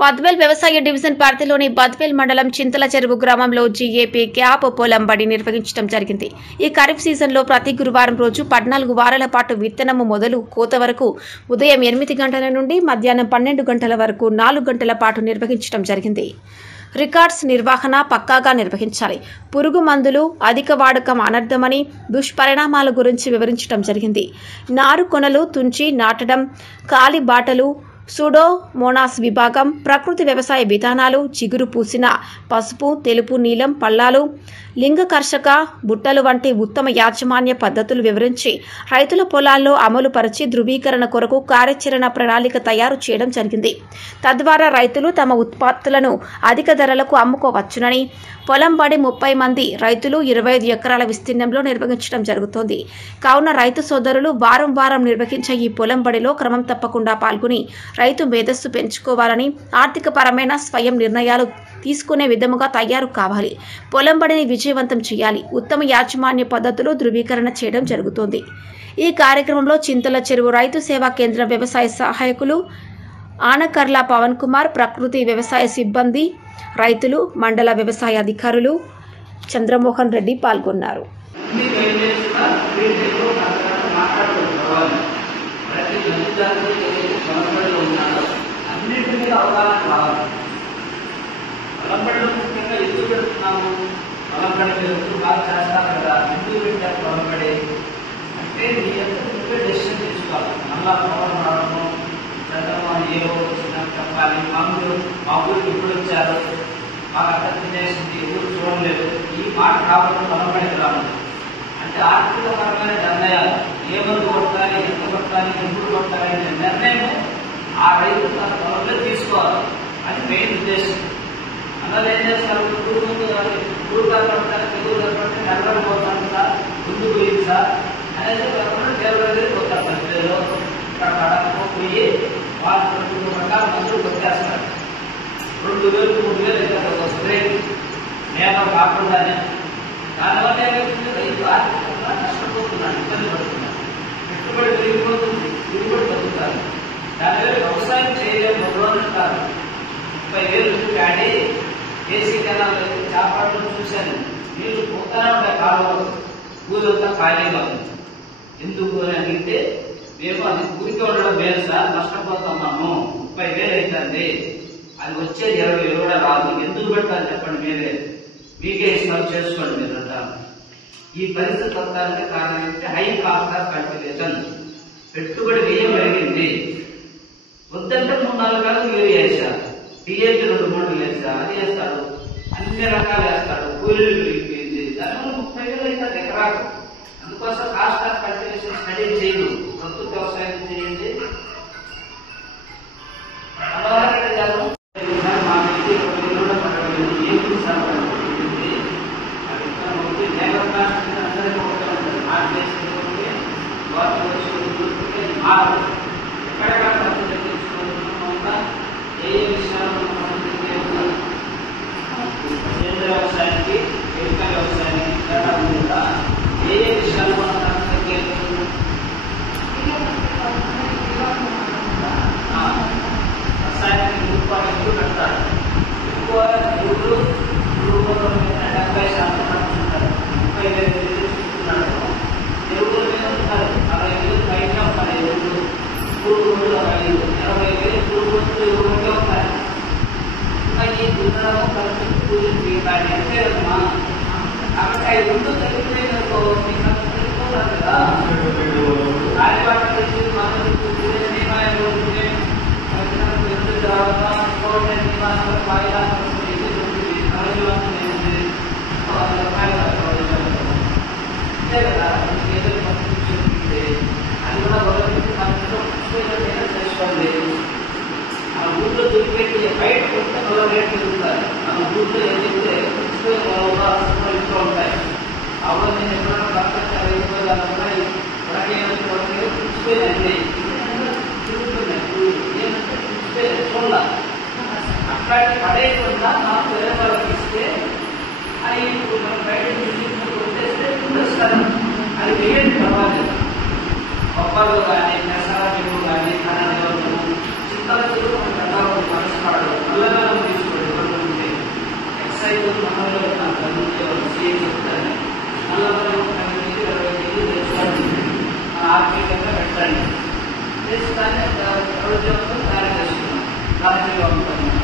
బద్వేల్ వ్యవసాయ డివిజన్ పరిధిలోని బద్వేల్ మండలం చింతల చెరువు గ్రామంలో జీఏపీ క్యాప్ పొలం బడి నిర్వహించడం జరిగింది. ఈ ఖరీఫ్ సీజన్లో ప్రతి గురువారం రోజు 14 వారాల పాటు విత్తనము మొదలు కోత వరకు ఉదయం 8 గంటల నుండి మధ్యాహ్నం 12 గంటల వరకు 4 గంటల పాటు నిర్వహించడం జరిగింది. రికార్డ్స్ నిర్వహణ పక్కాగా నిర్వహించాలి. పురుగు మందులు అధిక వాడకం అనర్థమని దుష్పరిణామాల గురించి వివరించడం జరిగింది. నారు కొనలు తుంచి నాటడం, కాలి బాటలు, సూడోమోనాస్ విభాగం, ప్రకృతి వ్యవసాయ విధానాలు, చిగురు పూసిన పసుపు, తెలుపు, నీలం పల్లాలు, లింగకర్షక బుట్టలు వంటి ఉత్తమ యాజమాన్య పద్ధతులు వివరించి రైతుల పొలాల్లో అమలు పరిచి ధృవీకరణ కొరకు కార్యాచరణ ప్రణాళిక తయారు చేయడం జరిగింది. తద్వారా రైతులు తమ ఉత్పత్తులను అధిక ధరలకు అమ్ముకోవచ్చునని పొలం బడి 30 మంది రైతులు 25 ఎకరాల విస్తీర్ణంలో నిర్వహించడం జరుగుతోంది. కావున రైతు సోదరులు వారం వారం నిర్వహించే ఈ పొలం బడిలో క్రమం తప్పకుండా పాల్గొని రైతు మేధస్సు పెంచుకోవాలని, ఆర్థిక పరమైన స్వయం నిర్ణయాలు తీసుకునే విధముగా తయారు కావాలి. పొలం బడిని విజయవంతం చేయాలి. ఉత్తమ యాజమాన్య పద్ధతులు ధృవీకరణ చేయడం జరుగుతోంది. ఈ కార్యక్రమంలో చింతల చెరువు రైతు సేవా కేంద్రం వ్యవసాయ సహాయకులు ఆనకర్ల పవన్ కుమార్, ప్రకృతి వ్యవసాయ సిబ్బంది, రైతులు, మండల వ్యవసాయ అధికారులు చంద్రమోహన్ రెడ్డి పాల్గొన్నారు. చెప్పాలి. మా ఊరికి ఇప్పుడు వచ్చారు, మాకు అర్థం తినేసింది, ఎవరు చూడలేదు, ఈ మాట కాకుండా పొలంబడి రాము అంటే ఆర్థిక పరమైన నిర్ణయాలు, ఏ మందు కొట్టాలి, ఎంత కొట్టాలి, ఎప్పుడు కొట్టాలి అనే నిర్ణయం ఆ రైతు తన పొలంలో తీసుకోవాలి అని మెయిన్ ఉద్దేశం. అన్నది ఏం చేస్తారు, పురుగు కనపడతారు, తెగులు కనపడితే నడవడం పోతాను సార్, ముందు పోయింది సార్ అనేది కాకుండా దేవుడి దగ్గరికి పోతారు. పరిస్థితిలో ఇక్కడ కడప పోయి వాళ్ళు 2 రకాల మందులు కొట్టేస్తారు. 2000, 3000 అయితే ఒక స్ప్రే నేను కాకుండానే దానివల్ల ఏమైతుంది, రైతు ఆర్థికంగా నష్టపోతున్నాడు, ఇబ్బంది పడుతున్నాడు, పెట్టుబడి పెరిగిపోతుంది, దిగుబడి తగ్గుతారు. దానివల్ల వ్యవసాయం చేయలేము. 2 రోజులు కాదు, 30,000 కానీ ఏసీ కెనాల్ చేపట్టడం చూశాను, నీళ్లు పోతానే ఉంటాయి కాలువలు, ఊరంతా ఖాళీగా ఉంది. ఎందుకు అని అడిగితే మేము అది ఊరికే ఉండడం మేలు సార్, నష్టపోతున్నాము, 30,000 అవుతుంది, అది వచ్చేది 20,000 కూడా రాదు, ఎందుకు పెట్టాలి చెప్పండి, మీకే ఇష్టం చేసుకోండి మీరు అంటారు. ఈ పరిస్థితి వస్తానికి కారణం ఏంటంటే హై కాస్ట్ ఆఫ్ కల్టివేషన్, పెట్టుబడి వ్యయం పెరిగింది. వద్దంటే 3-4 కాలం యూరియా వేశారు, డిఏపీ 2-3 వేస్తారు, అది వేస్తాడు, అన్ని రకాలు వేస్తాడు, కూలీలు పెరిగిపోయింది, దానివల్ల 30,000 అవుతుంది ఎకరాకు. అందుకోసం కాస్ట్ ఆఫ్ కల్టివేషన్ స్టడీ చేయదు, ప్రకృతి వ్యవసాయం చేయండి. మనోహర్ గారు మా వ్యక్తి ఏ విషయాలు సేంద్రీయ వ్యవసాయానికి, వ్యవసాయ వ్యవసాయానికి తేడా ఉందా, ఏ విషయాలు మనం రసాయనిక రూపాయలు ఎక్కువ పెడతారు, ఎక్కువ ఎరువులు 70% పడుతుంటారు, 30,000 చూస్తున్నాడు, ఎరువుల మీద ఉంటారు 40,000 పైన ఉంటారు ఎరువులు, పురుగులు 20,000 పురుగులు ఎరువులకే ఉంటాయి. ఇంకా ఈ దున్నడము ఖర్చు కూలీలు పీకాలి అంతే కదమ్మా. కాబట్టి అవి ముందు తగ్గిపోయినతో మీకు తెలిసిపోతారు కదా, కార్యపాట చేసి మనం నియమాలు ఉంటే తర్వాత వాయిదా అంతే కదా. అది కూడా చేసుకోండి. ఆ ఊళ్ళో దొరికేది బయట కొత్త రేట్ దొరుకుతాయి, మన ఊళ్ళో ఏం చెప్తే ఇంట్లో ఉంటాయి. అవును నేను ఎప్పుడైనా భర్తలు అయిపోయి పుచ్చిపోయిందండి, తిరుగుతున్నాయి చూడాల, అట్లాంటి పడేయకుండా నాకు వేరే వాళ్ళకి ఇస్తే అది మనం బయట కొట్టేస్తే వస్తారు, అది వేయండి పర్వాలేదు. బొప్పలు కానీ, పెసర చెరువు కానీ, కన్నె చింతల చెరువు మనకు మనసు పడదు. చేసి దాన్ని ప్రభుత్వంతో తయారు చేస్తున్నాం. రాజ్యాంగం ఉంటుంది.